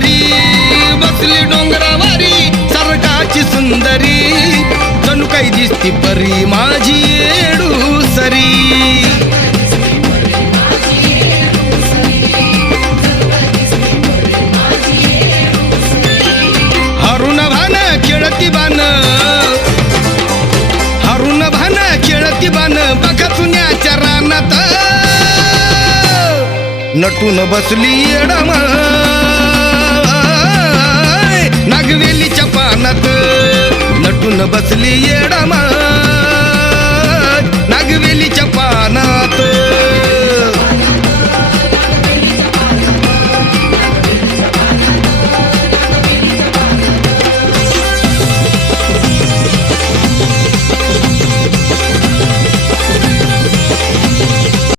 सुंदरी बसली डोंगरावारी सरकाची सुंदरी जणू काही दिसती परी माझी येडूसरी हरुण भान खेळती बान हरुण भान खेळती बान बघा चुन्याच्या रानात नटून बसली येडम नागवेलीच्या पानात नटून बसली येडम नागवेलीच्या